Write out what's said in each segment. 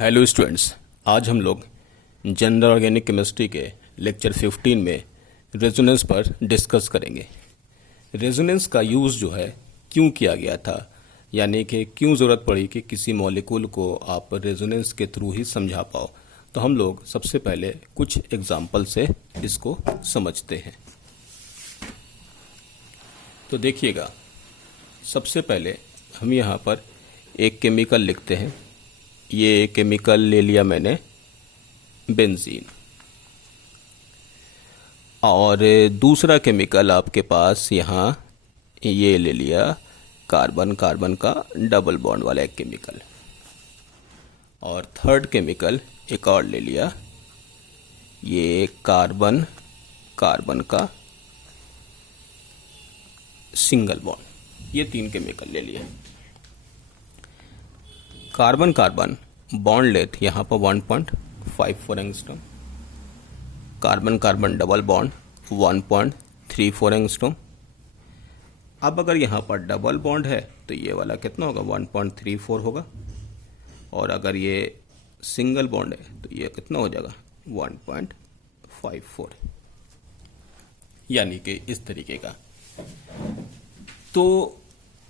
Hello students, आज हम लोग जनरल ऑर्गेनिक केमिस्ट्री के लेक्चर 15 में रेजोनेंस पर डिस्कस करेंगे। रेजोनेंस का यूज़ जो है क्यों किया गया था, यानी कि क्यों ज़रूरत पड़ी कि किसी मॉलिक्यूल को आप रेजोनेंस के थ्रू ही समझा पाओ। तो हम लोग सबसे पहले कुछ एग्जाम्पल से इसको समझते हैं। तो देखिएगा, सबसे पहले हम यहाँ पर एक केमिकल लिखते हैं। ये केमिकल ले लिया मैंने बेंजीन, और दूसरा केमिकल आपके पास यहाँ ये ले लिया कार्बन कार्बन का डबल बॉन्ड वाला एक केमिकल, और थर्ड केमिकल एक और ले लिया, ये कार्बन कार्बन का सिंगल बॉन्ड। ये तीन केमिकल ले लिए। कार्बन कार्बन बॉन्ड लेंथ यहाँ पर 1.54 angstrom, carbon carbon double bond 1.34 angstrom. अब अगर यहाँ पर डबल बॉन्ड है तो ये वाला कितना होगा, 1.34 होगा, और अगर ये सिंगल बॉन्ड है तो ये कितना हो जाएगा, 1.54, यानी कि इस तरीके का। तो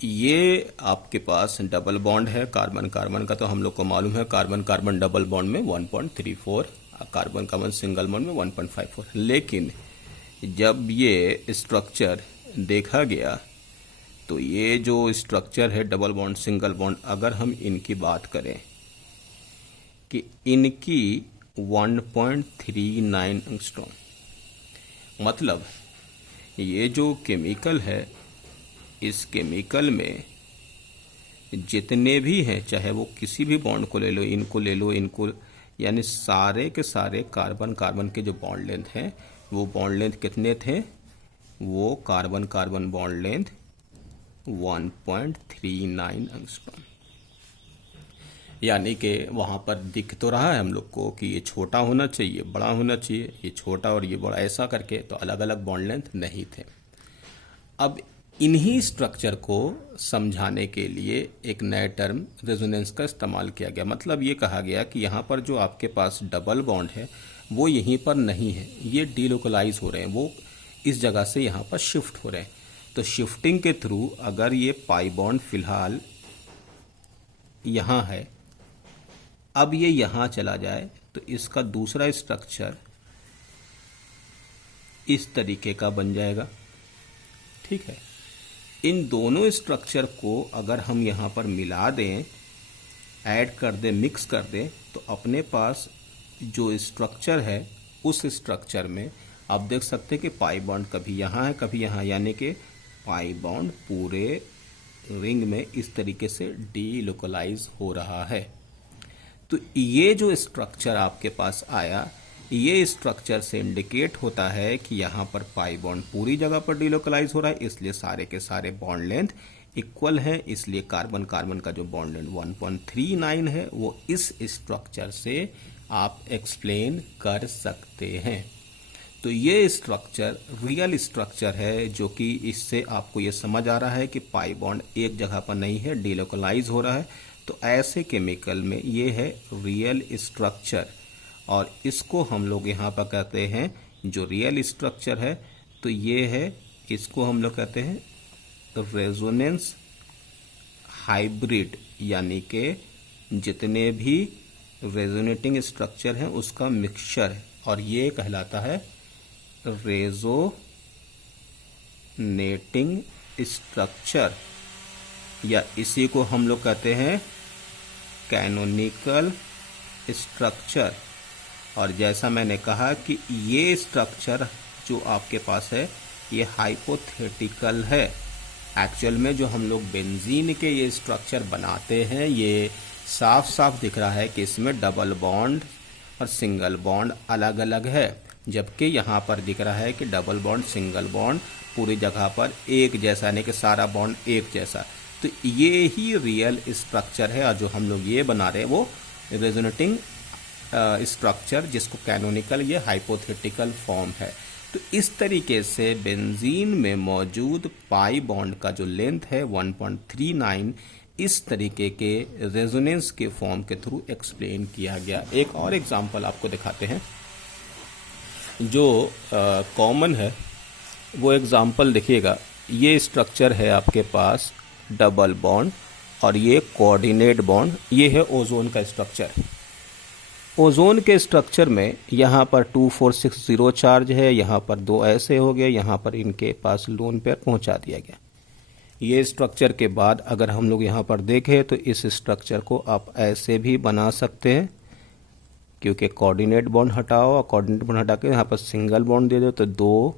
ये आपके पास डबल बॉन्ड है कार्बन कार्बन का, तो हम लोग को मालूम है कार्बन कार्बन डबल बॉन्ड में 1.34, कार्बन कार्बन सिंगल बॉन्ड में 1.54। लेकिन जब ये स्ट्रक्चर देखा गया तो ये जो स्ट्रक्चर है डबल बॉन्ड सिंगल बॉन्ड, अगर हम इनकी बात करें कि इनकी 1.39 एंगस्ट्रॉम, मतलब ये जो केमिकल है, इस केमिकल में जितने भी हैं, चाहे वो किसी भी बॉन्ड को ले लो, इनको, यानी सारे के सारे कार्बन कार्बन के जो बॉन्ड लेंथ हैं, वो बॉन्ड लेंथ कितने थे, वो carbon carbon bond length 1.39 angstrom. यानी कि वहाँ पर दिख तो रहा है हम लोग को कि ये छोटा होना चाहिए, बड़ा होना चाहिए, ये छोटा और ये बड़ा, ऐसा करके तो अलग अलग बॉन्ड लेंथ नहीं थे। अब इन्हीं स्ट्रक्चर को समझाने के लिए एक नया टर्म रेजोनेंस का इस्तेमाल किया गया। मतलब ये कहा गया कि यहाँ पर जो आपके पास डबल बॉन्ड है वो यहीं पर नहीं है, ये डीलोकलाइज हो रहे हैं, वो इस जगह से यहाँ पर शिफ्ट हो रहे हैं। तो शिफ्टिंग के थ्रू अगर ये पाई बॉन्ड फिलहाल यहाँ है, अब ये यहाँ चला जाए तो इसका दूसरा स्ट्रक्चर इस तरीके का बन जाएगा। ठीक है, इन दोनों स्ट्रक्चर को अगर हम यहाँ पर मिला दें, ऐड कर दें, मिक्स कर दें, तो अपने पास जो स्ट्रक्चर है उस स्ट्रक्चर में आप देख सकते हैं कि पाई बॉन्ड कभी यहाँ है कभी यहाँ, यानी कि पाई बॉन्ड पूरे रिंग में इस तरीके से डीलोकलाइज हो रहा है। तो ये जो स्ट्रक्चर आपके पास आया, ये स्ट्रक्चर से इंडिकेट होता है कि यहाँ पर पाई बॉन्ड पूरी जगह पर डीलोकलाइज हो रहा है, इसलिए सारे के सारे बॉन्ड लेंथ इक्वल है, इसलिए कार्बन कार्बन का जो बॉन्ड लेंथ 1.39 है वो इस स्ट्रक्चर से आप एक्सप्लेन कर सकते हैं। तो ये स्ट्रक्चर रियल स्ट्रक्चर है, जो कि इससे आपको ये समझ आ रहा है कि पाई बॉन्ड एक जगह पर नहीं है, डीलोकलाइज हो रहा है। तो ऐसे केमिकल में ये है रियल स्ट्रक्चर, और इसको हम लोग यहाँ पर कहते हैं जो रियल स्ट्रक्चर है, तो ये है, इसको हम लोग कहते हैं रेजोनेंस हाइब्रिड, यानी कि जितने भी रेजोनेटिंग स्ट्रक्चर हैं उसका मिक्सचर है, और ये कहलाता है रेजोनेटिंग स्ट्रक्चर, या इसी को हम लोग कहते हैं कैनोनिकल स्ट्रक्चर। और जैसा मैंने कहा कि ये स्ट्रक्चर जो आपके पास है ये हाइपोथेटिकल है। एक्चुअल में जो हम लोग बेंजीन के ये स्ट्रक्चर बनाते हैं, ये साफ साफ दिख रहा है कि इसमें डबल बॉन्ड और सिंगल बॉन्ड अलग अलग है, जबकि यहाँ पर दिख रहा है कि डबल बॉन्ड सिंगल बॉन्ड पूरी जगह पर एक जैसा, यानी कि सारा बॉन्ड एक जैसा। तो ये ही रियल स्ट्रक्चर है, और जो हम लोग ये बना रहे हैं वो रेजोनेटिंग स्ट्रक्चर, जिसको कैनोनिकल, ये हाइपोथेटिकल फॉर्म है। तो इस तरीके से बेंजीन में मौजूद पाई बॉन्ड का जो लेंथ है 1.39, इस तरीके के रेजोनेंस के फॉर्म के थ्रू एक्सप्लेन किया गया। एक और एग्जांपल आपको दिखाते हैं जो कॉमन है, वो एग्जांपल देखिएगा। ये स्ट्रक्चर है आपके पास डबल बॉन्ड और ये कोऑर्डिनेट बॉन्ड, ये है ओजोन का स्ट्रक्चर। ओजोन के स्ट्रक्चर में यहाँ पर 2460 चार्ज है, यहाँ पर 2 ऐसे हो गए, यहाँ पर इनके पास लोन पेयर पहुँचा दिया गया। ये स्ट्रक्चर के बाद अगर हम लोग यहाँ पर देखें तो इस स्ट्रक्चर को आप ऐसे भी बना सकते हैं, क्योंकि कोऑर्डिनेट बॉन्ड हटाओ और कोऑर्डिनेट बॉन्ड हटा के यहाँ पर सिंगल बॉन्ड दे दो तो 2,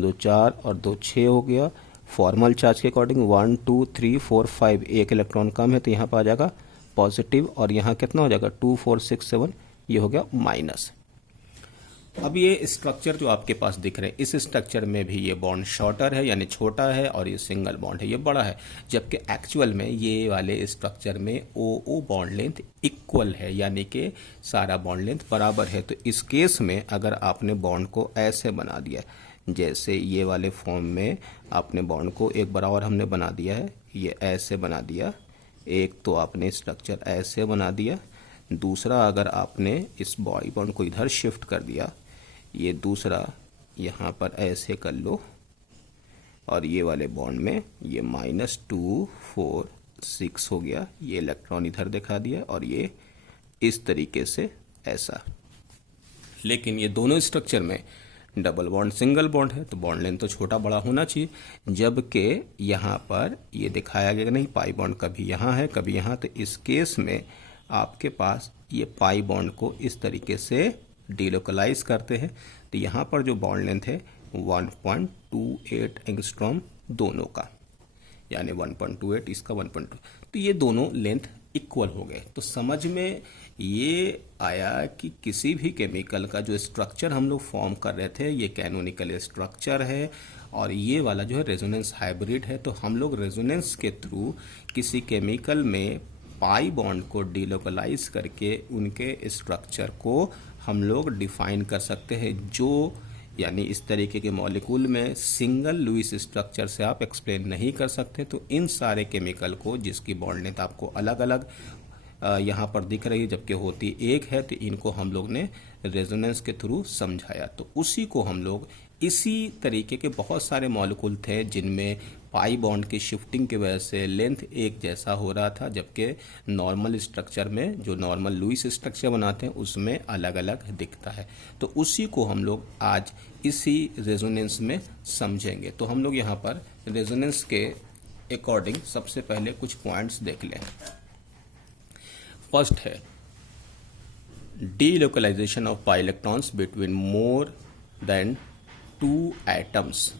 2 4 और 2 6 हो गया। फॉर्मल चार्ज के अकॉर्डिंग 1 2 3 4 5 एक इलेक्ट्रॉन कम है तो यहाँ पर आ जाएगा पॉजिटिव, और यहाँ कितना हो जाएगा 2 4 6 7, ये हो गया माइनस। अब ये स्ट्रक्चर जो आपके पास दिख रहे हैं, इस स्ट्रक्चर में भी ये बॉन्ड शॉर्टर है यानी छोटा है, और ये सिंगल बॉन्ड है ये बड़ा है, जबकि एक्चुअल में ये वाले स्ट्रक्चर में ओ बॉन्ड लेंथ इक्वल है, यानी कि सारा बॉन्ड लेंथ बराबर है। तो इस केस में अगर आपने बॉन्ड को ऐसे बना दिया, जैसे ये वाले फॉर्म में आपने बॉन्ड को एक बार और हमने बना दिया है, ये ऐसे बना दिया, एक तो आपने स्ट्रक्चर ऐसे बना दिया, दूसरा अगर आपने इस बॉडी बॉन्ड को इधर शिफ्ट कर दिया, ये दूसरा यहाँ पर ऐसे कर लो, और ये वाले बॉन्ड में ये -2 4 6 हो गया, ये इलेक्ट्रॉन इधर दिखा दिया, और ये इस तरीके से ऐसा। लेकिन ये दोनों स्ट्रक्चर में डबल बॉन्ड सिंगल बॉन्ड है तो बॉन्ड लेंथ तो छोटा बड़ा होना चाहिए, जबकि यहाँ पर ये दिखाया गया नहीं, पाई बॉन्ड कभी यहाँ है कभी यहाँ। तो इस केस में आपके पास ये पाई बॉन्ड को इस तरीके से डिलोकलाइज करते हैं, तो यहाँ पर जो बॉन्ड लेंथ है 1.28 एंगस्ट्रॉम दोनों का, यानी 1.28 इसका 1.2, तो ये दोनों लेंथ इक्वल हो गए। तो समझ में ये आया कि किसी भी केमिकल का जो स्ट्रक्चर हम लोग फॉर्म कर रहे थे, ये कैनोनिकल स्ट्रक्चर है और ये वाला जो है रेजोनेंस हाइब्रिड है। तो हम लोग रेजोनेंस के थ्रू किसी केमिकल में पाई बॉन्ड को डिलोकलाइज करके उनके स्ट्रक्चर को हम लोग डिफाइन कर सकते हैं, जो यानी इस तरीके के मॉलिक्यूल में सिंगल लुईस स्ट्रक्चर से आप एक्सप्लेन नहीं कर सकते। तो इन सारे केमिकल को जिसकी बॉन्ड लेंथ आपको अलग अलग यहाँ पर दिख रही है जबकि होती एक है, तो इनको हम लोग ने रेजोनेंस के थ्रू समझाया। तो उसी को हम लोग इसी तरीके के बहुत सारे मॉलिक्यूल थे जिनमें पाई बॉन्ड की शिफ्टिंग की वजह से लेंथ एक जैसा हो रहा था, जबकि नॉर्मल स्ट्रक्चर में जो नॉर्मल लुईस स्ट्रक्चर बनाते हैं उसमें अलग अलग दिखता है। तो उसी को हम लोग आज इसी रेजोनेंस में समझेंगे। तो हम लोग यहाँ पर रेजोनेंस के अकॉर्डिंग सबसे पहले कुछ पॉइंट्स देख लें। फर्स्ट है delocalisation of pi electrons between more than 2 atoms,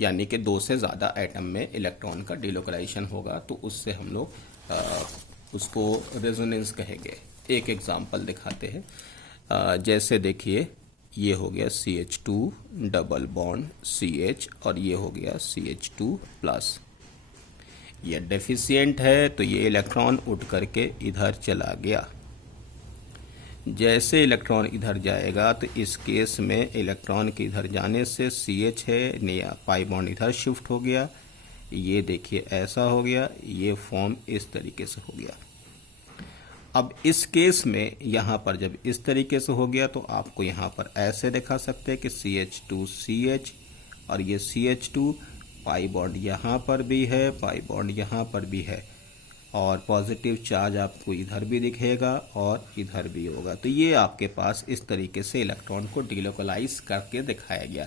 यानी कि 2 से ज़्यादा एटम में इलेक्ट्रॉन का डिलोकलाइजेशन होगा, तो उससे हम लोग उसको रेजोनेंस कहेंगे। एक एग्जांपल दिखाते हैं। जैसे देखिए ये हो गया CH2 डबल बॉन्ड CH और ये हो गया CH2 प्लस। ये डेफिशिएंट है तो ये इलेक्ट्रॉन उठ करके इधर चला गया। जैसे इलेक्ट्रॉन इधर जाएगा तो इस केस में इलेक्ट्रॉन के इधर जाने से CH है नया पाई बॉन्ड इधर शिफ्ट हो गया, ये देखिए ऐसा हो गया, ये फॉर्म इस तरीके से हो गया। अब इस केस में यहाँ पर जब इस तरीके से हो गया तो आपको यहाँ पर ऐसे दिखा सकते हैं कि CH2CH और ये CH2 पाई बॉन्ड यहाँ पर भी है, पाई बॉन्ड यहाँ पर भी है, और पॉजिटिव चार्ज आपको इधर भी दिखेगा और इधर भी होगा। तो ये आपके पास इस तरीके से इलेक्ट्रॉन को डिलोकलाइज करके दिखाया गया।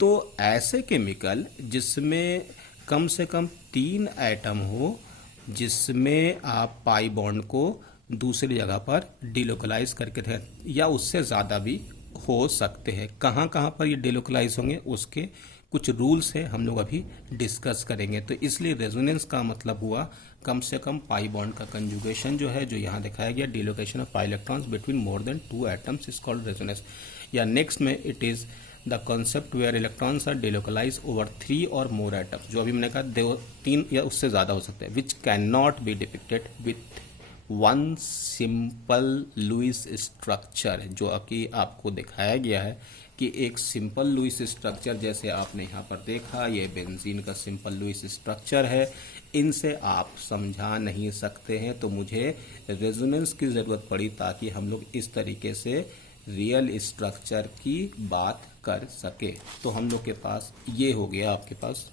तो ऐसे केमिकल जिसमें कम से कम 3 एटम हो, जिसमें आप पाई बॉन्ड को दूसरी जगह पर डिलोकलाइज करके थे, या उससे ज़्यादा भी हो सकते हैं। कहाँ कहाँ पर ये डिलोकलाइज होंगे उसके कुछ रूल्स है, हम लोग अभी डिस्कस करेंगे। तो इसलिए रेजोनेंस का मतलब हुआ कम से कम पाई बॉन्ड का कंजुगेशन जो है, जो यहाँ दिखाया गया, delocation of pi electrons between more than 2 atoms is called resonance. या नेक्स्ट में it is the concept where electrons are delocalise over 3 और मोर एटम्स, जो अभी मैंने कहा 3 या उससे ज्यादा हो सकते हैं, which can not be depicted with one simple Lewis structure जो कि आपको दिखाया गया है कि एक सिंपल लुईस स्ट्रक्चर जैसे आपने यहाँ पर देखा, ये बेंजीन का सिंपल लुईस स्ट्रक्चर है, इनसे आप समझा नहीं सकते हैं। तो मुझे रेजोनेंस की ज़रूरत पड़ी ताकि हम लोग इस तरीके से रियल स्ट्रक्चर की बात कर सके। तो हम लोग के पास ये हो गया आपके पास।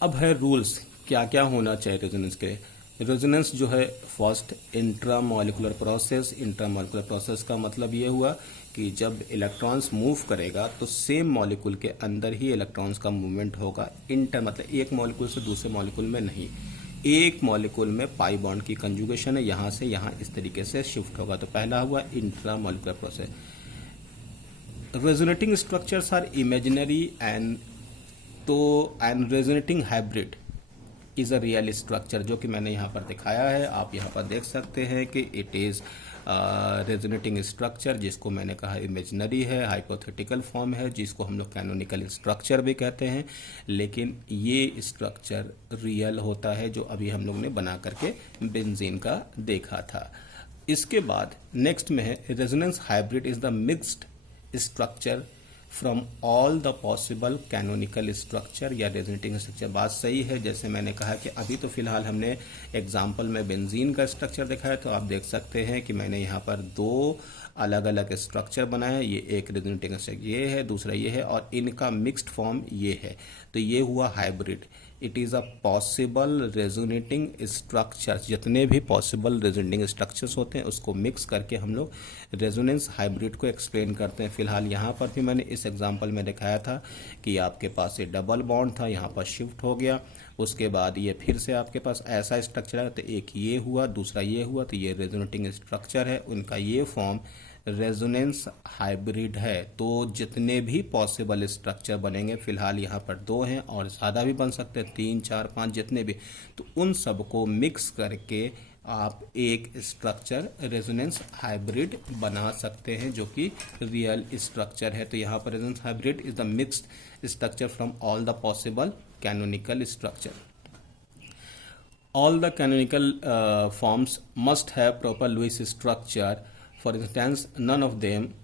अब है रूल्स, क्या क्या होना चाहिए रेजोनेंस के। रेजोनेंस जो है first intramolecular process. Intramolecular process का मतलब ये हुआ कि जब इलेक्ट्रॉन्स मूव करेगा तो सेम मॉलिक्यूल के अंदर ही इलेक्ट्रॉन्स का मूवमेंट होगा। इंटर मतलब एक मॉलिक्यूल से दूसरे मॉलिक्यूल में नहीं, एक मॉलिक्यूल में पाई बॉन्ड की कंजुगेशन है, यहाँ से यहाँ इस तरीके से शिफ्ट होगा। तो पहला हुआ intramolecular process. Resonating structures are imaginary and resonating hybrid is a real structure, जो कि मैंने यहाँ पर दिखाया है। आप यहाँ पर देख सकते हैं कि इट इज रेजोनेटिंग स्ट्रक्चर, जिसको मैंने कहा इमेजिनरी है, हाइपोथेटिकल फॉर्म है, जिसको हम लोग कैनोनिकल स्ट्रक्चर भी कहते हैं। लेकिन ये स्ट्रक्चर रियल होता है, जो अभी हम लोग ने बना करके बेंजीन का देखा था। इसके बाद नेक्स्ट में है resonance hybrid is the mixed structure from all the possible canonical structure या रेजोनेटिंग स्ट्रक्चर। बात सही है, जैसे मैंने कहा कि अभी तो फिलहाल हमने एग्जाम्पल में बेंजीन का स्ट्रक्चर दिखाया, तो आप देख सकते हैं कि मैंने यहाँ पर दो अलग अलग स्ट्रक्चर बनाए। ये एक रेजोनेटिंग स्ट्रक्चर ये है, दूसरा ये है, और इनका मिक्स्ड फॉर्म ये है। तो ये हुआ hybrid. It is a possible resonating structure. जितने भी पॉसिबल रेजोनेटिंग स्ट्रक्चर्स होते हैं उसको मिक्स करके हम लोग रेजोनेंस हाइब्रिड को एक्सप्लेन करते हैं। फिलहाल यहाँ पर भी मैंने इस एग्जांपल में दिखाया था कि आपके पास ये डबल बॉन्ड था, यहाँ पर शिफ्ट हो गया, उसके बाद ये फिर से आपके पास ऐसा स्ट्रक्चर है, तो एक ये हुआ, दूसरा ये हुआ, तो ये रेजोनेटिंग स्ट्रक्चर है। उनका ये फॉर्म रेजोनेंस हाइब्रिड है। तो जितने भी पॉसिबल स्ट्रक्चर बनेंगे, फिलहाल यहाँ पर दो हैं और ज़्यादा भी बन सकते हैं, 3 4 5 जितने भी, तो उन सबको मिक्स करके आप एक स्ट्रक्चर रेजोनेंस हाइब्रिड बना सकते हैं, जो कि रियल स्ट्रक्चर है। तो यहाँ पर resonance hybrid is the mixed structure from all the possible canonical structure. All the canonical forms must have proper Lewis structure. For instance, none of them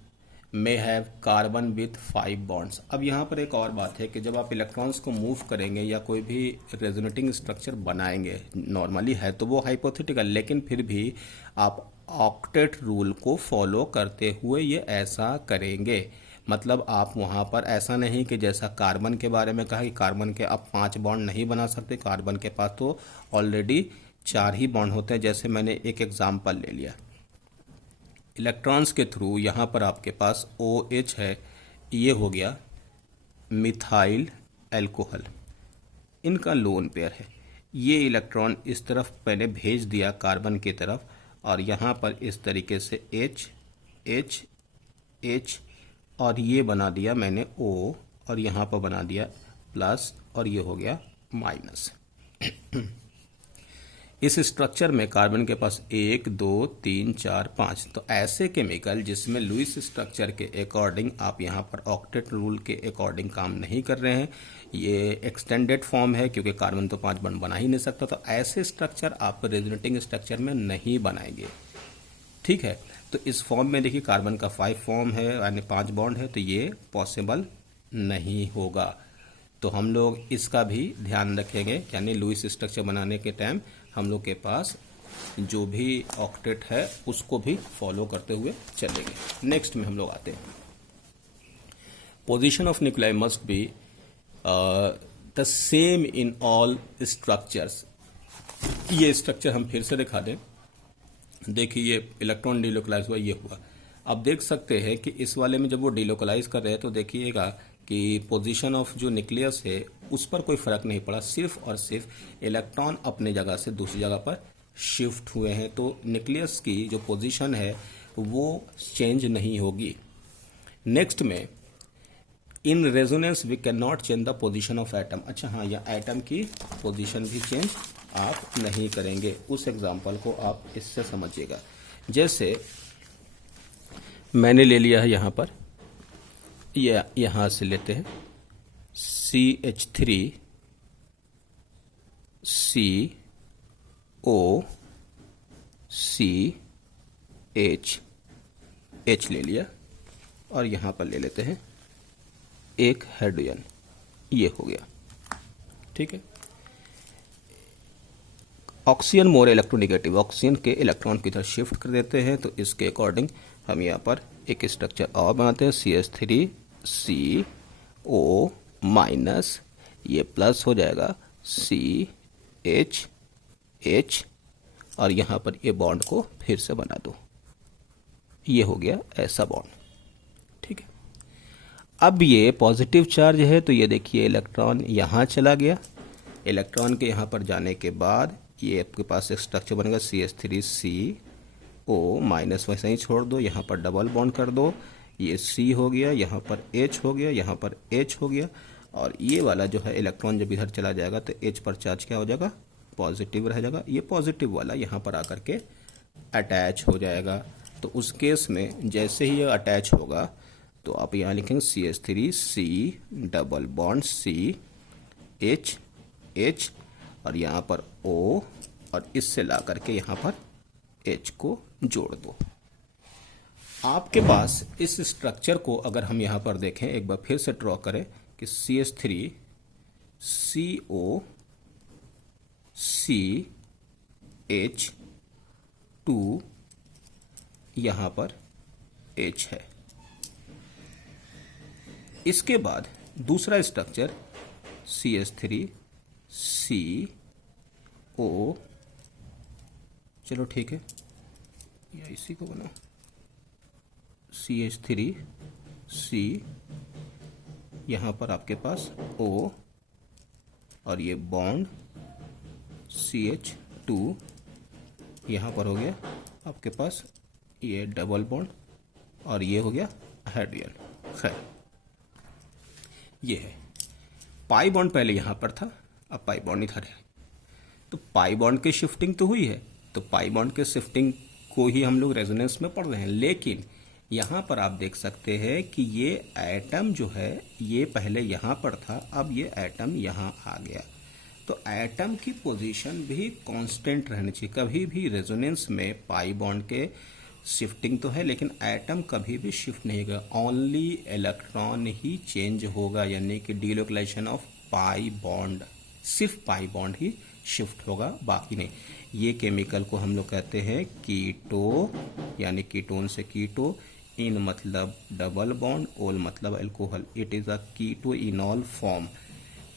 may have carbon with 5 bonds. अब यहाँ पर एक और बात है कि जब आप इलेक्ट्रॉन्स को मूव करेंगे या कोई भी रेजोनेटिंग स्ट्रक्चर बनाएंगे, नॉर्मली है तो वो हाइपोथेटिकल, लेकिन फिर भी आप ऑक्टेट रूल को फॉलो करते हुए ये ऐसा करेंगे। मतलब आप वहाँ पर ऐसा नहीं कि जैसा कार्बन के बारे में कहा कि कार्बन के आप 5 बॉन्ड नहीं बना सकते, कार्बन के पास तो ऑलरेडी 4 ही बॉन्ड होते हैं। जैसे मैंने एक एग्जांपल ले लिया, इलेक्ट्रॉन्स के थ्रू यहाँ पर आपके पास OH है, ये हो गया मिथाइल एल्कोहल, इनका लोन पेयर है। ये इलेक्ट्रॉन इस तरफ मैंने भेज दिया कार्बन की तरफ, और यहाँ पर इस तरीके से H H H और ये बना दिया मैंने O, और यहाँ पर बना दिया प्लस, और ये हो गया माइनस। इस स्ट्रक्चर में कार्बन के पास 1 2 3 4 5, तो ऐसे केमिकल जिसमें लुईस स्ट्रक्चर के अकॉर्डिंग आप यहाँ पर ऑक्टेट रूल के अकॉर्डिंग काम नहीं कर रहे हैं, ये एक्सटेंडेड फॉर्म है क्योंकि कार्बन तो 5 बॉन्ड बना ही नहीं सकता, तो ऐसे स्ट्रक्चर आप रेजोनेटिंग स्ट्रक्चर में नहीं बनाएंगे। ठीक है, तो इस फॉर्म में देखिए कार्बन का 5 फॉर्म है यानी 5 बॉन्ड है, तो ये पॉसिबल नहीं होगा। तो हम लोग इसका भी ध्यान रखेंगे, यानी लुईस स्ट्रक्चर बनाने के टाइम हम लोग के पास जो भी ऑक्टेट है उसको भी फॉलो करते हुए चलेंगे। नेक्स्ट में हम लोग आते हैं, position of nuclei must be the same in all structures. ये स्ट्रक्चर हम फिर से दिखा दें। देखिए ये इलेक्ट्रॉन डिलोकलाइज हुआ, ये हुआ। अब देख सकते हैं कि इस वाले में जब वो डिलोकलाइज कर रहे हैं तो देखिएगा कि पोजीशन ऑफ जो न्यूक्लियस है उस पर कोई फर्क नहीं पड़ा, सिर्फ और सिर्फ इलेक्ट्रॉन अपने जगह से दूसरी जगह पर शिफ्ट हुए हैं। तो न्यूक्लियस की जो पोजीशन है वो चेंज नहीं होगी। नेक्स्ट में in resonance we can not change the position of atom. अच्छा हाँ, या एटम की पोजीशन भी चेंज आप नहीं करेंगे। उस एग्जाम्पल को आप इससे समझिएगा। जैसे मैंने ले लिया है यहाँ पर, यहाँ से लेते हैं CH3CO CH ले लिया और यहाँ पर ले लेते हैं एक हाइड्रोजन, ये हो गया। ठीक है, ऑक्सीजन मोर इलेक्ट्रोनेगेटिव, ऑक्सीजन के इलेक्ट्रॉन की तरफ शिफ्ट कर देते हैं, तो इसके अकॉर्डिंग हम यहाँ पर एक स्ट्रक्चर और बनाते हैं, CH3CO माइनस, ये प्लस हो जाएगा CHH, और यहाँ पर ये बॉन्ड को फिर से बना दो, ये हो गया ऐसा बॉन्ड। ठीक है, अब ये पॉजिटिव चार्ज है तो ये देखिए इलेक्ट्रॉन यहाँ चला गया, इलेक्ट्रॉन के यहाँ पर जाने के बाद ये आपके पास एक स्ट्रक्चर बनेगा CH3CO माइनस, वैसे ही छोड़ दो, यहाँ पर डबल बॉन्ड कर दो, ये C हो गया, यहाँ पर H हो गया, यहाँ पर H हो गया, और ये वाला जो है इलेक्ट्रॉन जब इधर चला जाएगा तो H पर चार्ज क्या हो जाएगा, पॉजिटिव रह जाएगा, ये पॉजिटिव वाला यहाँ पर आकर के अटैच हो जाएगा। तो उस केस में जैसे ही ये अटैच होगा तो आप यहाँ लिखेंगे CH3C डबल बॉन्ड CH और यहाँ पर O, और इससे ला करके यहाँ पर H को जोड़ दो। आपके पास इस स्ट्रक्चर को अगर हम यहाँ पर देखें, एक बार फिर से ड्रॉ करें कि CH3CO CH2 यहाँ पर H है। इसके बाद दूसरा स्ट्रक्चर CH3CO, चलो ठीक है या इसी को बनाओ, CH3C, यहाँ पर आपके पास O, और ये बॉन्ड CH2, यहाँ पर हो गया आपके पास ये डबल बॉन्ड, और ये हो गया हाइड्रोजन। खैर, ये है पाई बॉन्ड, पहले यहाँ पर था, अब पाई बॉन्ड इधर है, तो पाई बॉन्ड की शिफ्टिंग तो हुई है, तो पाई बॉन्ड के शिफ्टिंग को ही हम लोग रेजोनेंस में पढ़ रहे हैं। लेकिन यहाँ पर आप देख सकते हैं कि ये एटम जो है ये पहले यहाँ पर था, अब ये एटम यहाँ आ गया, तो एटम की पोजीशन भी कांस्टेंट रहनी चाहिए। कभी भी रेजोनेंस में पाई बॉन्ड के शिफ्टिंग तो है, लेकिन एटम कभी भी शिफ्ट नहीं होगा, ओनली इलेक्ट्रॉन ही चेंज होगा, यानी कि डीलोकलाइजेशन ऑफ पाई बॉन्ड, सिर्फ पाई बॉन्ड ही शिफ्ट होगा, बाकी नहीं। ये केमिकल को हम लोग कहते हैं कीटो, यानी कीटोन से कीटो, इन मतलब डबल बॉन्ड, ओल मतलब alcohol, it is a keto enol form.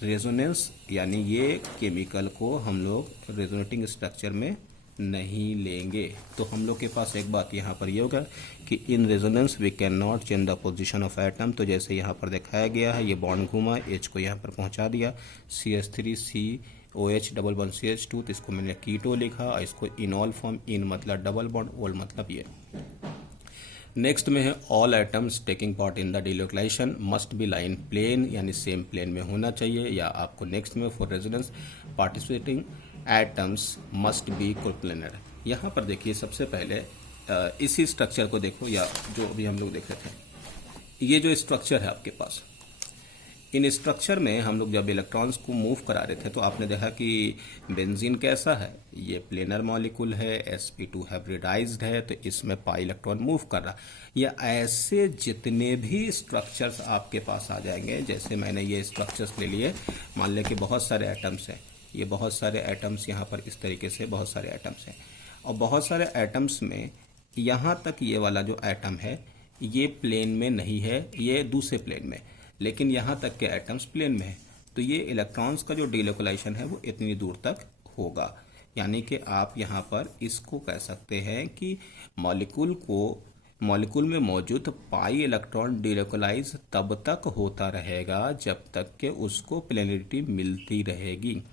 Resonance यानी ये केमिकल को हम लोग रेजोनेटिंग स्ट्रक्चर में नहीं लेंगे। तो हम लोग के पास एक बात यहाँ पर ये होगा कि in resonance we can not change the position of atom. तो जैसे यहाँ पर दिखाया गया है, ये बॉन्ड घूमा, H को यहाँ पर पहुँचा दिया, CH3COH डबल बॉन्ड CH2, तो इसको मैंने कीटो लिखा, और इसको इनॉल फॉर्म, इन मतलब डबल बॉन्ड, ओल मतलब ये। नेक्स्ट में है all atoms taking part in the delocalisation must be line plane, यानी सेम प्लेन में होना चाहिए, या आपको नेक्स्ट में for resonance participating atoms must be coplanar. यहाँ पर देखिए सबसे पहले इसी स्ट्रक्चर को देखो, या जो अभी हम लोग देख रहे थे, ये जो स्ट्रक्चर है आपके पास, इन स्ट्रक्चर में हम लोग जब इलेक्ट्रॉन्स को मूव करा रहे थे तो आपने देखा कि बेंजीन कैसा है, ये प्लेनर मॉलिक्यूल है, sp2 हाइब्रिडाइज्ड है, तो इसमें पाई इलेक्ट्रॉन मूव कर रहा। या ऐसे जितने भी स्ट्रक्चर्स आपके पास आ जाएंगे, जैसे मैंने ये स्ट्रक्चर्स ले लिए, मान लें कि बहुत सारे एटम्स हैं, ये बहुत सारे एटम्स यहाँ पर इस तरीके से बहुत सारे एटम्स हैं, और बहुत सारे एटम्स में यहाँ तक ये वाला जो एटम है ये प्लेन में नहीं है, ये दूसरे प्लेन में, लेकिन यहाँ तक के एटम्स प्लेन में है, तो ये इलेक्ट्रॉन्स का जो डीलोकलाइजेशन है वो इतनी दूर तक होगा। यानी कि आप यहाँ पर इसको कह सकते हैं कि मॉलिक्यूल में मौजूद पाई इलेक्ट्रॉन डीलोकलाइज तब तक होता रहेगा जब तक कि उसको प्लेनरिटी मिलती रहेगी।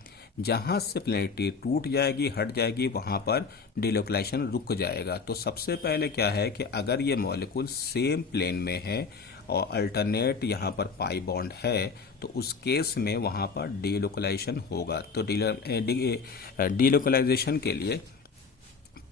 जहाँ से प्लेनरिटी टूट जाएगी, हट जाएगी, वहाँ पर डीलोकलाइजेशन रुक जाएगा। तो सबसे पहले क्या है कि अगर ये मॉलिक्यूल सेम प्लेन में है और अल्टरनेट यहाँ पर पाई बॉन्ड है, तो उस केस में वहाँ पर डीलोकलाइजेशन होगा। तो डीलोकलाइजेशन के लिए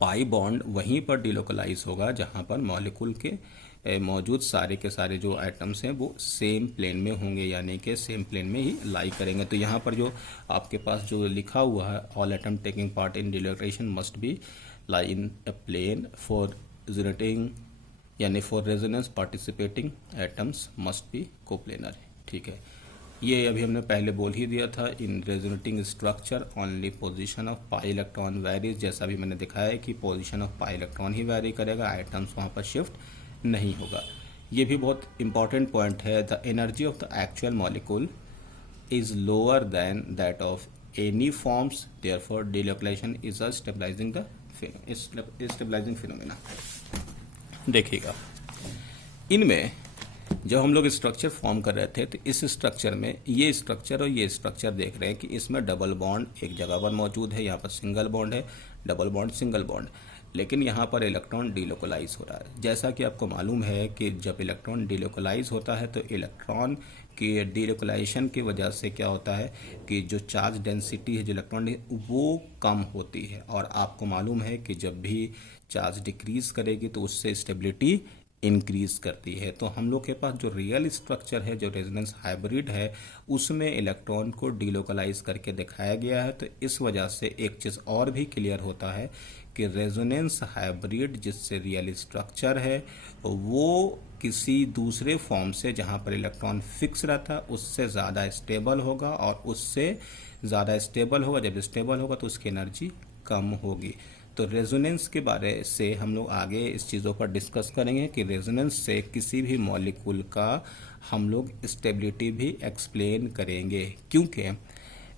पाई बॉन्ड वहीं पर डीलोकलाइज होगा जहाँ पर मॉलिक्यूल के मौजूद सारे के सारे जो एटम्स हैं वो सेम प्लेन में होंगे, यानी कि सेम प्लेन में ही लाई करेंगे। तो यहाँ पर जो आपके पास जो लिखा हुआ है, all atom taking part in delocalisation must be lie in a plane for resonating यानी for resonance participating atoms must be coplanar. ठीक है, ये अभी हमने पहले बोल ही दिया था। In resonating structure only position of pi electron varies, जैसा भी मैंने दिखाया है कि पोजीशन ऑफ पाई इलेक्ट्रॉन ही वेरी करेगा, आइटम्स वहाँ पर शिफ्ट नहीं होगा। ये भी बहुत इंपॉर्टेंट पॉइंट है। The energy of the actual molecule is lower than that of any forms, therefore delocalisation is a stabilising phenomena. देखिएगा, इनमें जब हम लोग स्ट्रक्चर फॉर्म कर रहे थे तो इस स्ट्रक्चर में ये स्ट्रक्चर और ये स्ट्रक्चर देख रहे हैं कि इसमें डबल बॉन्ड एक जगह पर मौजूद है, यहाँ पर सिंगल बॉन्ड है, डबल बॉन्ड सिंगल बॉन्ड, लेकिन यहाँ पर इलेक्ट्रॉन डीलोकलाइज हो रहा है। जैसा कि आपको मालूम है कि जब इलेक्ट्रॉन डीलोकलाइज होता है तो इलेक्ट्रॉन की डीलोकलाइजेशन की वजह से क्या होता है कि जो चार्ज डेंसिटी है जो इलेक्ट्रॉन वो कम होती है, और आपको मालूम है कि जब भी चार्ज डिक्रीज करेगी तो उससे स्टेबिलिटी इंक्रीज करती है। तो हम लोग के पास जो रियल स्ट्रक्चर है, जो रेजोनेंस हाइब्रिड है, उसमें इलेक्ट्रॉन को डीलोकलाइज करके दिखाया गया है। तो इस वजह से एक चीज़ और भी क्लियर होता है कि रेजोनेंस हाइब्रिड जिससे रियल स्ट्रक्चर है वो किसी दूसरे फॉर्म से जहाँ पर इलेक्ट्रॉन फिक्स रहता है उससे ज़्यादा स्टेबल होगा, और उससे ज़्यादा स्टेबल होगा, जब स्टेबल होगा तो उसकी एनर्जी कम होगी। तो रेजोनेंस के बारे से हम लोग आगे इस चीज़ों पर डिस्कस करेंगे कि रेजोनेंस से किसी भी मॉलिक्यूल का हम लोग स्टेबिलिटी भी एक्सप्लेन करेंगे, क्योंकि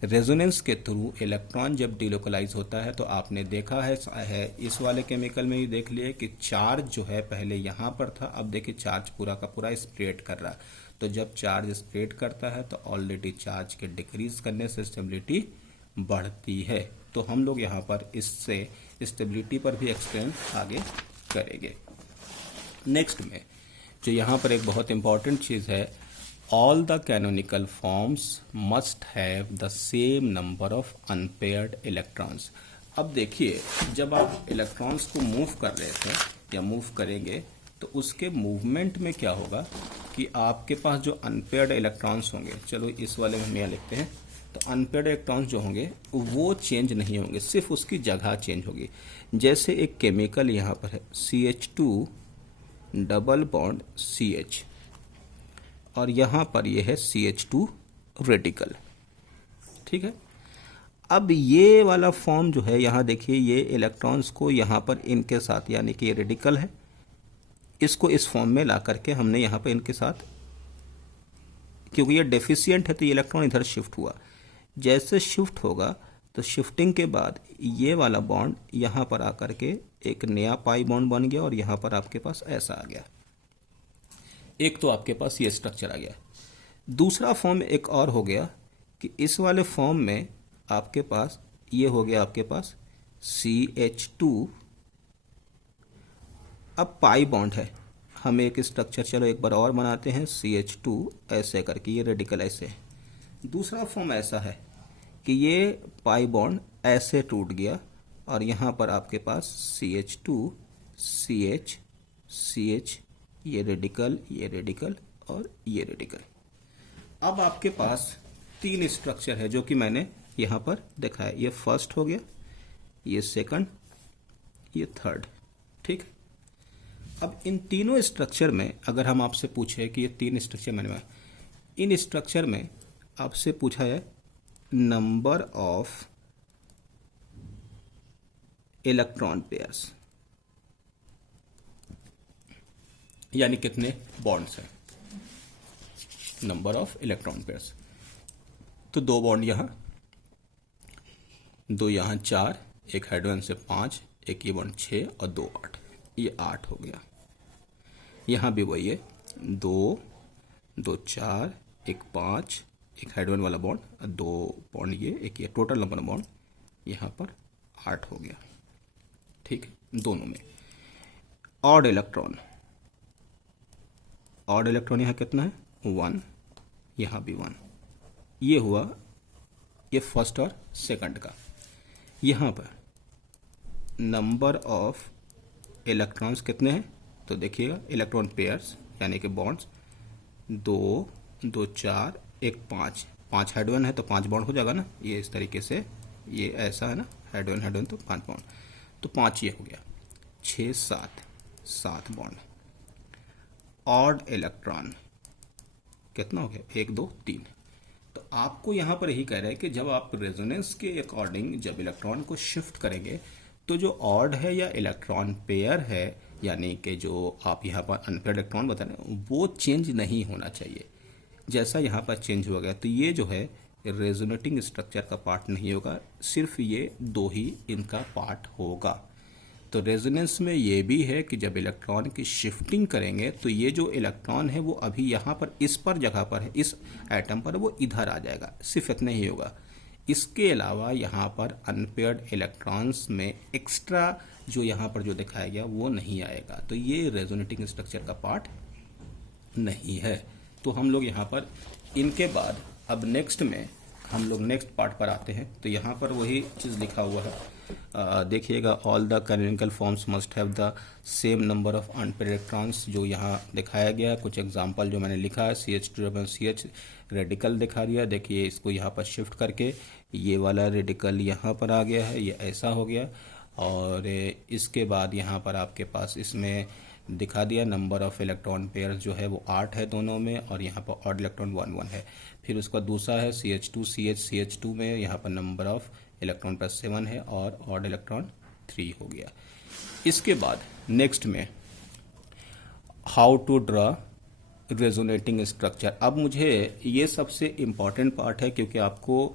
रेजोनेंस के थ्रू इलेक्ट्रॉन जब डिलोकलाइज होता है तो आपने देखा है इस वाले केमिकल में ही देख लिए कि चार्ज जो है पहले यहाँ पर था, अब देखिए चार्ज पूरा का पूरा स्प्रेड कर रहा है। तो जब चार्ज स्प्रेड करता है तो ऑलरेडी चार्ज के डिक्रीज करने से स्टेबिलिटी बढ़ती है। तो हम लोग यहाँ पर इससे स्टेबिलिटी पर भी एक्सप्लेन आगे करेंगे। नेक्स्ट में जो यहाँ पर एक बहुत इंपॉर्टेंट चीज़ है, all the canonical forms must have the same number of unpaired electrons. अब देखिए, जब आप इलेक्ट्रॉन्स को मूव कर रहे थे या मूव करेंगे तो उसके मूवमेंट में क्या होगा कि आपके पास जो अनपेयर्ड इलेक्ट्रॉन्स होंगे, चलो इस वाले में हम यहाँ लिखते हैं, तो अनपेयर्ड इलेक्ट्रॉन्स जो होंगे वो चेंज नहीं होंगे, सिर्फ उसकी जगह चेंज होगी। जैसे एक केमिकल यहाँ पर है CH2 डबल बॉन्ड CH, और यहाँ पर ये है CH2 रेडिकल। ठीक है, अब ये वाला फॉर्म जो है यहाँ देखिए, ये इलेक्ट्रॉन्स को यहाँ पर इनके साथ, यानी कि ये रेडिकल है, इसको इस फॉर्म में ला करके हमने यहाँ पर इनके साथ, क्योंकि ये डेफिशिएंट है तो ये इलेक्ट्रॉन इधर शिफ्ट हुआ। जैसे शिफ्ट होगा तो शिफ्टिंग के बाद ये वाला बॉन्ड यहाँ पर आकर के एक नया पाई बॉन्ड बन गया, और यहाँ पर आपके पास ऐसा आ गया। एक तो आपके पास ये स्ट्रक्चर आ गया। दूसरा फॉर्म एक और हो गया कि इस वाले फॉर्म में आपके पास ये हो गया, आपके पास CH2, अब पाई बॉन्ड है। हम एक स्ट्रक्चर चलो एक बार और बनाते हैं, CH2 ऐसे करके, ये रेडिकल ऐसे है। दूसरा फॉर्म ऐसा है कि ये पाई बॉन्ड ऐसे टूट गया, और यहाँ पर आपके पास CH2 CH CH, ये रेडिकल और ये रेडिकल। अब आपके पास तीन स्ट्रक्चर है जो कि मैंने यहाँ पर दिखाया। ये फर्स्ट हो गया, ये सेकंड, ये थर्ड। ठीक, अब इन तीनों स्ट्रक्चर में अगर हम आपसे पूछे कि ये तीन स्ट्रक्चर मैंने, इन स्ट्रक्चर में आपसे पूछा है नंबर ऑफ इलेक्ट्रॉन पेयर्स, यानी कितने बॉन्ड्स हैं, नंबर ऑफ इलेक्ट्रॉन पेयर्स। तो दो बॉन्ड यहां, दो यहां, चार, एक हाइड्रोजन से 5, एक ये बॉन्ड 6 और 2 8, ये 8 हो गया। यहां भी वही है, 2 2 4, एक 5, एक हाइड्रोजन वाला बॉन्ड, 2 बॉन्ड ये, एक ये, टोटल नंबर ऑफ बॉन्ड यहां पर 8 हो गया। ठीक, दोनों में ऑड इलेक्ट्रॉन, ऑड इलेक्ट्रॉन यहां कितना है 1, यहां भी 1, ये हुआ ये फर्स्ट और सेकंड का। यहां पर नंबर ऑफ इलेक्ट्रॉन्स कितने हैं तो देखिएगा, इलेक्ट्रॉन पेयर्स यानी कि बॉन्ड्स 2 2 4, एक 5, 5 हाइड्रोजन है तो 5 बॉन्ड हो जाएगा ना, ये इस तरीके से, ये ऐसा है ना, हाइड्रोजन हाइड्रोजन तो 5 बॉन्ड। तो 5 ये हो गया, 6 7 7 बॉन्ड। ऑड इलेक्ट्रॉन कितना हो गया, 1 2 3। तो आपको यहां पर यही कह रहा है कि जब आप रेजोनेंस के अकॉर्डिंग जब इलेक्ट्रॉन को शिफ्ट करेंगे तो जो ऑड है या इलेक्ट्रॉन पेयर है, यानी कि जो आप यहाँ पर अनपेयर इलेक्ट्रॉन बता रहे हैं, वो चेंज नहीं होना चाहिए। जैसा यहाँ पर चेंज हो गया तो ये जो है रेजोनेटिंग स्ट्रक्चर का पार्ट नहीं होगा, सिर्फ ये 2 ही इनका पार्ट होगा। तो रेजोनेंस में ये भी है कि जब इलेक्ट्रॉन की शिफ्टिंग करेंगे तो ये जो इलेक्ट्रॉन है वो अभी यहाँ पर इस पर जगह पर है, इस एटम पर, वो इधर आ जाएगा, सिर्फ इतना ही होगा। इसके अलावा यहाँ पर अनपेयर्ड इलेक्ट्रॉन्स में एक्स्ट्रा जो यहाँ पर जो दिखाया गया वो नहीं आएगा, तो ये रेजोनेटिंग स्ट्रक्चर का पार्ट नहीं है। तो हम लोग यहाँ पर इनके बाद अब नेक्स्ट में हम लोग नेक्स्ट पार्ट पर आते हैं। तो यहाँ पर वही चीज़ लिखा हुआ है, देखिएगा, all the canonical forms must have the same number of unpaired electrons, जो यहाँ दिखाया गया। कुछ एग्जांपल जो मैंने लिखा है, CH2 रेडिकल दिखा दिया। देखिए इसको यहाँ पर शिफ्ट करके ये वाला रेडिकल यहाँ पर आ गया है, ये ऐसा हो गया। और इसके बाद यहाँ पर आपके पास इसमें दिखा दिया नंबर ऑफ इलेक्ट्रॉन पेयर जो है वो 8 है दोनों में, और यहाँ पर ऑड इलेक्ट्रॉन 1 1 है। फिर उसका दूसरा है CH2 में यहाँ पर नंबर ऑफ इलेक्ट्रॉन प्लस 7 है और ऑड इलेक्ट्रॉन 3 हो गया। इसके बाद नेक्स्ट में how to draw resonating structure. अब मुझे ये सबसे इम्पॉर्टेंट पार्ट है, क्योंकि आपको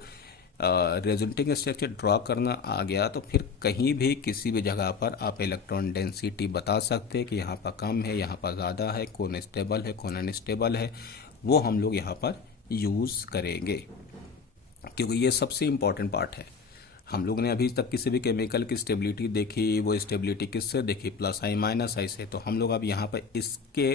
रेजोनेटिंग स्ट्रक्चर ड्रॉ करना आ गया तो फिर कहीं भी किसी भी जगह पर आप इलेक्ट्रॉन डेंसिटी बता सकते हैं कि यहाँ पर कम है, यहाँ पर ज़्यादा है, कौन स्टेबल है, कौन अनस्टेबल है, वो हम लोग यहाँ पर यूज़ करेंगे, क्योंकि ये सबसे इम्पॉर्टेंट पार्ट है। हम लोग ने अभी तक किसी भी केमिकल की स्टेबिलिटी देखी, वो स्टेबिलिटी किससे देखी, प्लस आई माइनस आई से। तो हम लोग अब यहाँ पर इसके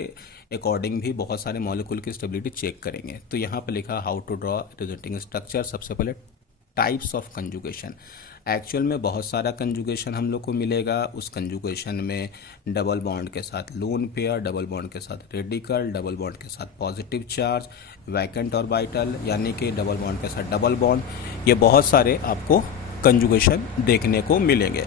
अकॉर्डिंग भी बहुत सारे मॉलिक्यूल की स्टेबिलिटी चेक करेंगे। तो यहाँ पर लिखा how to draw resonating structure. सबसे पहले टाइप्स ऑफ कंजुगेशन। एक्चुअल में बहुत सारा कंजुगेशन हम लोग को मिलेगा। उस कंजुगेशन में डबल बॉन्ड के साथ लोन पेयर, डबल बॉन्ड के साथ रेडिकल, डबल बॉन्ड के साथ पॉजिटिव चार्ज, वैकेंट ऑर्बिटल, यानी कि डबल बॉन्ड के साथ डबल बॉन्ड, ये बहुत सारे आपको कंजुगेशन देखने को मिलेंगे।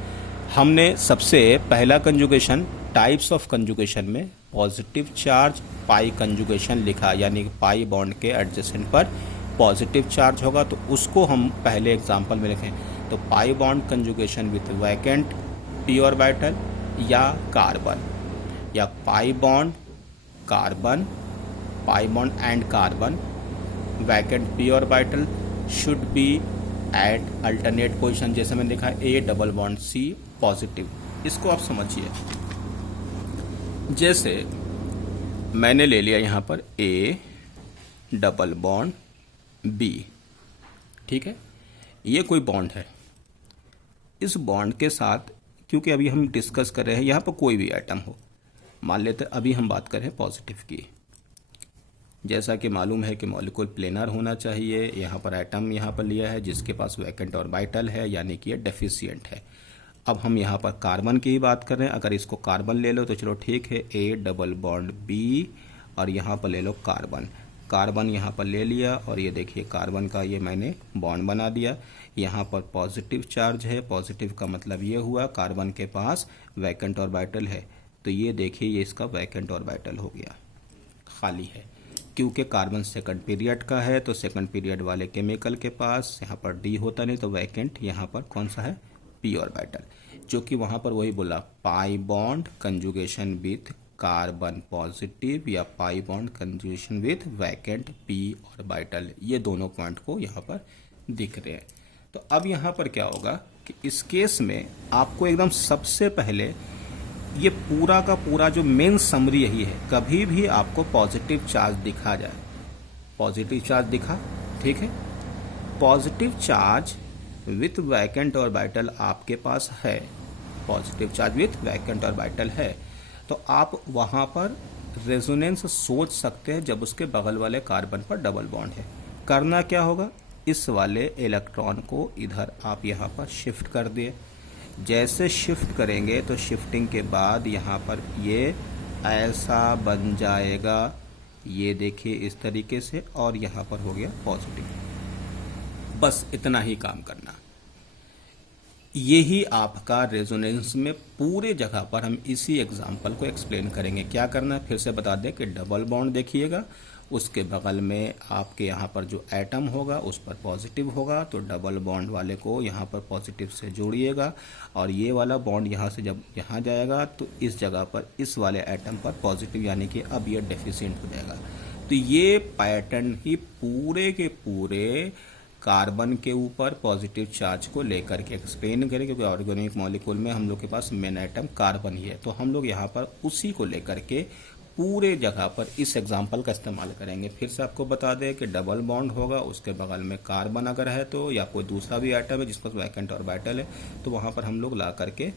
हमने सबसे पहला कंजुगेशन टाइप्स ऑफ कंजुगेशन में पॉजिटिव चार्ज पाई कंजुगेशन लिखा, यानी कि पाई बॉन्ड के एडजेसेंट पर पॉजिटिव चार्ज होगा, तो उसको हम पहले एग्जांपल में लिखें। तो pi bond conjugation with vacant p orbital या कार्बन, या pi bond carbon, pi bond and carbon, vacant p orbital should be at alternate position, जैसे मैंने लिखा है A double bond C positive. इसको आप समझिए, जैसे मैंने ले लिया यहाँ पर ए डबल बॉन्ड बी, ठीक है, ये कोई बॉन्ड है। इस बॉन्ड के साथ, क्योंकि अभी हम डिस्कस कर रहे हैं यहाँ पर कोई भी एटम हो, मान लेते अभी हम बात कर रहे हैं पॉजिटिव की। जैसा कि मालूम है कि मॉलिक्यूल प्लेनर होना चाहिए, यहाँ पर एटम यहाँ पर लिया है जिसके पास वैकेंट ऑर्बिटल है, यानी कि ये डेफिशिएंट है। अब हम यहाँ पर कार्बन की ही बात कर रहे हैं। अगर इसको कार्बन ले लो तो चलो ठीक है, ए डबल बॉन्ड बी, और यहाँ पर ले लो कार्बन। कार्बन यहाँ पर ले लिया, और ये देखिए कार्बन का ये मैंने बॉन्ड बना दिया। यहाँ पर पॉजिटिव चार्ज है, पॉजिटिव का मतलब ये हुआ कार्बन के पास वैकेंट ऑर्बिटल है। तो ये देखिए ये इसका वैकेंट ऑर्बिटल हो गया, खाली है, क्योंकि कार्बन सेकंड पीरियड का है। तो सेकंड पीरियड वाले केमिकल के पास यहाँ पर डी होता नहीं, तो वैकेंट यहाँ पर कौन सा है, पी ऑर्बिटल, जो कि वहाँ पर वही बोला pi bond conjugation with carbon positive या pi bond conjugation with vacant p orbital, ये दोनों पॉइंट को यहाँ पर दिख रहे हैं। तो अब यहाँ पर क्या होगा कि इस केस में आपको एकदम सबसे पहले ये पूरा का पूरा जो मेन समरी यही है, कभी भी आपको पॉजिटिव चार्ज दिखा जाए, पॉजिटिव चार्ज दिखा, ठीक है, positive charge with vacant orbital आपके पास है, positive charge with vacant orbital है, तो आप वहाँ पर रेजोनेंस सोच सकते हैं जब उसके बगल वाले कार्बन पर डबल बॉन्ड है। करना क्या होगा, इस वाले इलेक्ट्रॉन को इधर आप यहाँ पर शिफ्ट कर दिए। जैसे शिफ्ट करेंगे तो शिफ्टिंग के बाद यहाँ पर ये ऐसा बन जाएगा, ये देखिए इस तरीके से, और यहाँ पर हो गया पॉजिटिव। बस इतना ही काम करना। यही आपका रेजोनेंस में पूरे जगह पर हम इसी एग्जांपल को एक्सप्लेन करेंगे। क्या करना है फिर से बता दें कि डबल बॉन्ड देखिएगा, उसके बगल में आपके यहाँ पर जो एटम होगा उस पर पॉजिटिव होगा, तो डबल बॉन्ड वाले को यहाँ पर पॉजिटिव से जोड़िएगा, और ये वाला बॉन्ड यहाँ से जब यहाँ जाएगा तो इस जगह पर इस वाले एटम पर पॉजिटिव, यानी कि अब ये डेफिशिएंट हो जाएगा। तो ये पैटर्न ही पूरे के पूरे कार्बन के ऊपर पॉजिटिव चार्ज को लेकर के एक्सप्लेन करें, क्योंकि ऑर्गेनिक मॉलिक्यूल में हम लोग के पास मेन आइटम कार्बन ही है, तो हम लोग यहाँ पर उसी को लेकर के पूरे जगह पर इस एग्जाम्पल का इस्तेमाल करेंगे। फिर से आपको बता दें कि डबल बॉन्ड होगा, उसके बगल में कार्बन अगर है तो, या कोई दूसरा भी आइटम है जिसका वैकेंट और वाइटल है, तो वहाँ पर हम लोग ला करके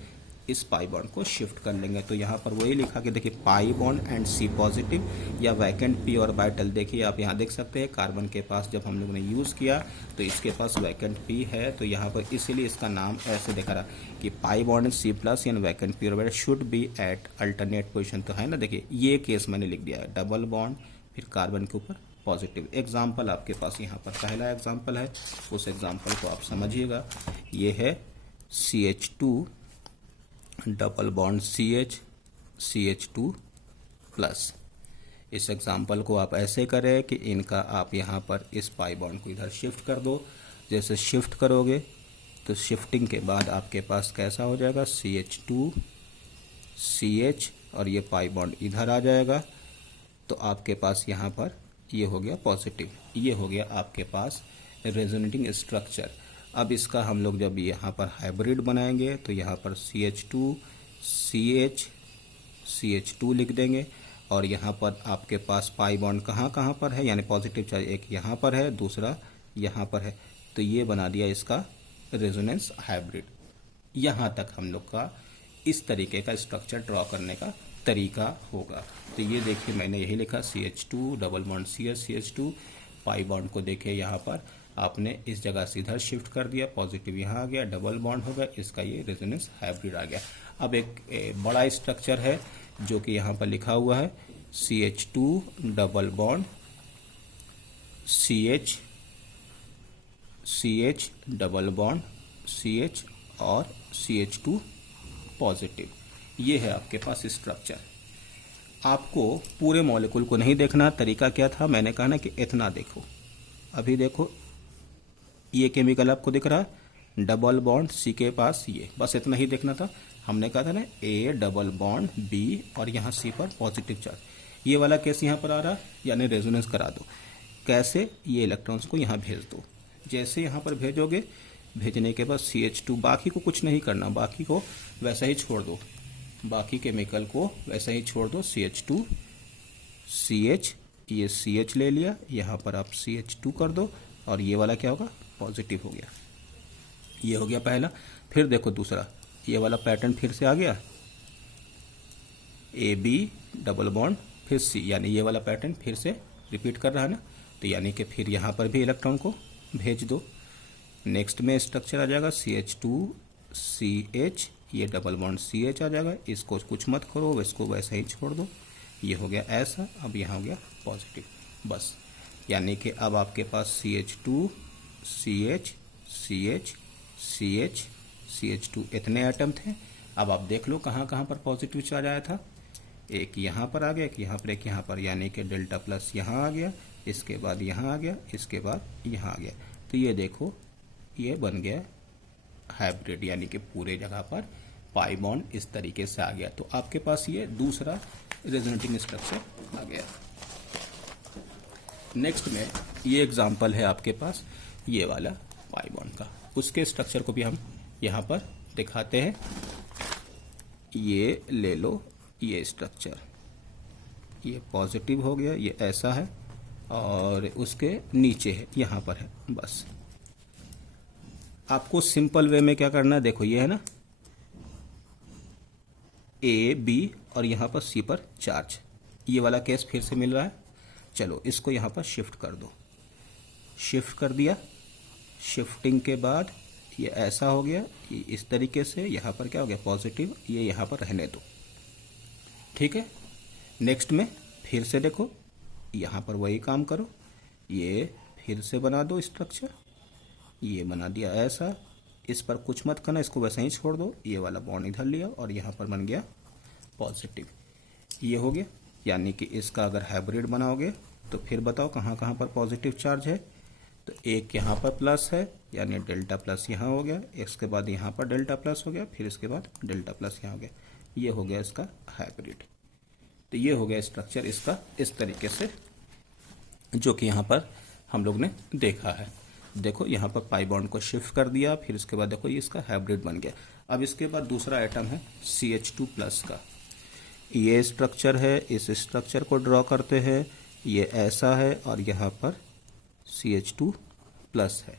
इस पाई बॉन्ड को शिफ्ट कर लेंगे। तो यहाँ पर वही लिखा कि देखिए pi bond and C positive या वैकेंट पी और वाइटल। देखिए आप यहाँ देख सकते हैं कार्बन के पास जब हम लोग ने यूज़ किया तो इसके पास वैकेंट पी है, तो यहाँ पर इसीलिए इसका नाम ऐसे दिखा रहा कि pi bond and C plus and vacant p orbital should be at alternate position. तो है ना, देखिए ये केस मैंने लिख दिया है, डबल बॉन्ड फिर कार्बन के ऊपर पॉजिटिव। एग्जाम्पल आपके पास यहाँ पर पहला एग्जाम्पल है, उस एग्जाम्पल को आप समझिएगा। ये है CH2 double bond CH2 plus. इस एग्जाम्पल को आप ऐसे करें कि इनका आप यहाँ पर इस पाई बॉन्ड को इधर शिफ्ट कर दो। जैसे शिफ्ट करोगे तो शिफ्टिंग के बाद आपके पास कैसा हो जाएगा, CH2 CH और ये पाई बॉन्ड इधर आ जाएगा, तो आपके पास यहाँ पर ये हो गया पॉजिटिव। ये हो गया आपके पास रेजोनेटिंग स्ट्रक्चर। अब इसका हम लोग जब यहाँ पर हाइब्रिड बनाएंगे तो यहाँ पर CH2 CH CH2 लिख देंगे, और यहाँ पर आपके पास पाई बॉन्ड कहाँ कहाँ पर है, यानी पॉजिटिव चार्ज एक यहाँ पर है, दूसरा यहाँ पर है, तो ये बना दिया इसका रेजोनेंस हाइब्रिड। यहाँ तक हम लोग का इस तरीके का स्ट्रक्चर ड्रॉ करने का तरीका होगा। तो ये देखिए मैंने यही लिखा CH2 double bond CH2 pi bond को देखिए यहाँ पर आपने इस जगह से इधर शिफ्ट कर दिया, पॉजिटिव यहाँ आ गया, डबल बॉन्ड हो गया, इसका ये रेजोनेंस हाइब्रिड आ गया। अब एक बड़ा स्ट्रक्चर है जो कि यहाँ पर लिखा हुआ है CH2 double bond CH double bond CH और CH2 पॉजिटिव। ये है आपके पास स्ट्रक्चर। आपको पूरे मॉलिक्यूल को नहीं देखना, तरीका क्या था, मैंने कहा ना कि इतना देखो। अभी देखो ये केमिकल आपको दिख रहा है, डबल बॉन्ड सी के पास, ये बस इतना ही देखना था। हमने कहा था ना A डबल बॉन्ड B और यहाँ C पर पॉजिटिव चार्ज। ये वाला केस यहाँ पर आ रहा, यानी रेजोनेंस करा दो। कैसे, ये इलेक्ट्रॉन्स को यहाँ भेज दो। जैसे यहाँ पर भेजोगे, भेजने के बाद CH2, बाकी को कुछ नहीं करना, बाकी को वैसा ही छोड़ दो, बाकी केमिकल को वैसा ही छोड़ दो। CH2 CH, ये CH ले लिया, यहाँ पर आप CH2 कर दो, और ये वाला क्या होगा, पॉजिटिव हो गया। ये हो गया पहला। फिर देखो दूसरा, ये वाला पैटर्न फिर से आ गया, AB डबल बॉन्ड फिर C, यानी ये वाला पैटर्न फिर से रिपीट कर रहा है ना, तो यानी कि फिर यहाँ पर भी इलेक्ट्रॉन को भेज दो। नेक्स्ट में स्ट्रक्चर आ जाएगा CH2 CH, ये डबल बॉन्ड CH आ जाएगा, इसको कुछ मत करो, इसको वैसे ही छोड़ दो। ये हो गया ऐसा, अब यहाँ हो गया पॉजिटिव, बस। यानी कि अब आपके पास CH2 CH CH CH CH2 इतने एटम थे। अब आप देख लो कहाँ कहाँ पर पॉजिटिव चार्ज आया था, एक यहाँ पर आ गया, एक यहाँ पर, एक यहाँ पर, यानी कि डेल्टा प्लस यहाँ आ गया, इसके बाद यहाँ आ गया, इसके बाद यहाँ आ गया। तो ये देखो ये बन गया हाइब्रिड, यानी कि पूरे जगह पर पाई बॉन्ड इस तरीके से आ गया। तो आपके पास ये दूसरा रेजोनेटिंग स्ट्रक्चर आ गया। नेक्स्ट में ये एग्जांपल है आपके पास ये वाला पाई बॉन्ड का, उसके स्ट्रक्चर को भी हम यहाँ पर दिखाते हैं। ये ले लो, ये स्ट्रक्चर, ये पॉजिटिव हो गया, ये ऐसा है, और उसके नीचे है, यहाँ पर है। बस आपको सिंपल वे में क्या करना है, देखो ये है ना A B और यहाँ पर C पर चार्ज, ये वाला केस फिर से मिल रहा है। चलो इसको यहाँ पर शिफ्ट कर दो, शिफ्ट कर दिया। शिफ्टिंग के बाद ये ऐसा हो गया, ये इस तरीके से, यहाँ पर क्या हो गया पॉजिटिव, ये यहाँ पर रहने दो, ठीक है। नेक्स्ट में फिर से देखो, यहाँ पर वही काम करो, ये फिर से बना दो स्ट्रक्चर, ये बना दिया ऐसा, इस पर कुछ मत करना, इसको वैसे ही छोड़ दो। ये वाला बॉन्ड इधर लिया और यहाँ पर बन गया पॉजिटिव। ये हो गया, यानी कि इसका अगर हाइब्रिड बनाओगे तो फिर बताओ कहाँ कहाँ पर पॉजिटिव चार्ज है। तो एक यहाँ पर प्लस है, यानी डेल्टा प्लस यहाँ हो गया, इसके बाद यहाँ पर डेल्टा प्लस हो गया, फिर इसके बाद डेल्टा प्लस यहाँ हो गया। ये हो गया इसका हाइब्रिड। तो ये हो गया स्ट्रक्चर इसका इस तरीके से, जो कि यहाँ पर हम लोग ने देखा है। देखो यहाँ पर पाई बॉन्ड को शिफ्ट कर दिया, फिर इसके बाद देखो ये इसका हाइब्रिड बन गया। अब इसके बाद दूसरा आइटम है CH2+ का। ये स्ट्रक्चर है, इस स्ट्रक्चर को ड्रॉ करते हैं। ये ऐसा है और यहाँ पर CH2+ है।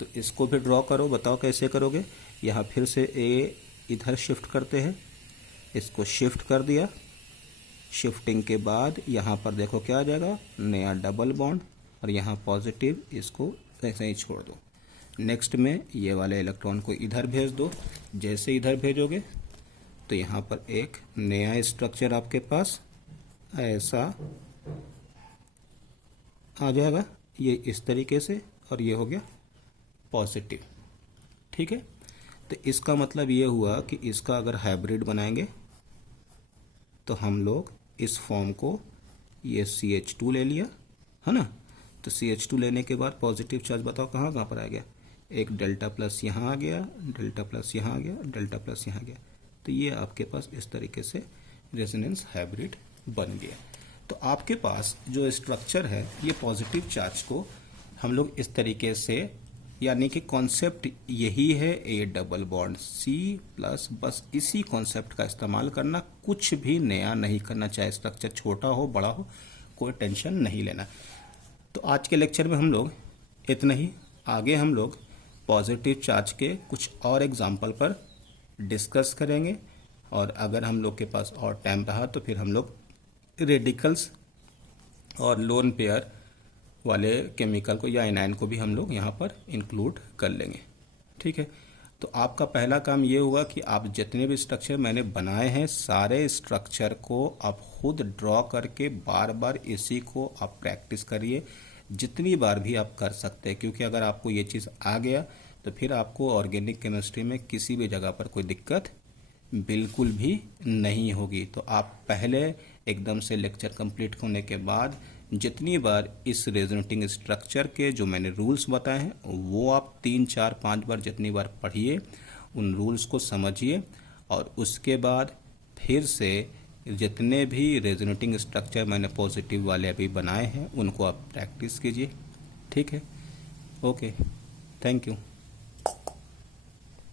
तो इसको भी ड्रॉ करो, बताओ कैसे करोगे। यहाँ फिर से A इधर शिफ्ट करते हैं, इसको शिफ्ट कर दिया। शिफ्टिंग के बाद यहाँ पर देखो क्या आ जाएगा, नया डबल बॉन्ड, और यहाँ पॉजिटिव, इसको ऐसे ही छोड़ दो। नेक्स्ट में ये वाले इलेक्ट्रॉन को इधर भेज दो। जैसे इधर भेजोगे तो यहाँ पर एक नया स्ट्रक्चर आपके पास ऐसा आ जाएगा, ये इस तरीके से, और ये हो गया पॉजिटिव। ठीक है, तो इसका मतलब ये हुआ कि इसका अगर हाइब्रिड बनाएंगे तो हम लोग इस फॉर्म को, ये CH2 ले लिया है ना। तो CH2 लेने के बाद पॉजिटिव चार्ज बताओ कहाँ कहाँ पर आ गया। एक डेल्टा प्लस यहाँ आ गया, डेल्टा प्लस यहाँ आ गया, डेल्टा प्लस यहाँ आ गया। तो ये आपके पास इस तरीके से रेजोनेंस हाइब्रिड बन गया। तो आपके पास जो स्ट्रक्चर है, ये पॉजिटिव चार्ज को हम लोग इस तरीके से, यानी कि कॉन्सेप्ट यही है A डबल बॉन्ड C+, बस इसी कॉन्सेप्ट का इस्तेमाल करना, कुछ भी नया नहीं करना, चाहे स्ट्रक्चर छोटा हो बड़ा हो, कोई टेंशन नहीं लेना। तो आज के लेक्चर में हम लोग इतना ही। आगे हम लोग पॉजिटिव चार्ज के कुछ और एग्जाम्पल पर डिस्कस करेंगे, और अगर हम लोग के पास और टाइम रहा तो फिर हम लोग रेडिकल्स और लोन पेयर वाले केमिकल को या एनायन को भी हम लोग यहाँ पर इंक्लूड कर लेंगे। ठीक है, तो आपका पहला काम ये होगा कि आप जितने भी स्ट्रक्चर मैंने बनाए हैं, सारे स्ट्रक्चर को आप खुद ड्रॉ करके बार बार इसी को आप प्रैक्टिस करिए, जितनी बार भी आप कर सकते हैं। क्योंकि अगर आपको ये चीज़ आ गया तो फिर आपको ऑर्गेनिक केमिस्ट्री में किसी भी जगह पर कोई दिक्कत बिल्कुल भी नहीं होगी। तो आप पहले एकदम से लेक्चर कंप्लीट होने के बाद जितनी बार इस रेजोनेटिंग स्ट्रक्चर के जो मैंने रूल्स बताए हैं वो आप 3, 4, 5 बार जितनी बार पढ़िए, उन रूल्स को समझिए, और उसके बाद फिर से जितने भी रेजोनेटिंग स्ट्रक्चर मैंने पॉजिटिव वाले अभी बनाए हैं उनको आप प्रैक्टिस कीजिए। ठीक है, ओके, थैंक यू।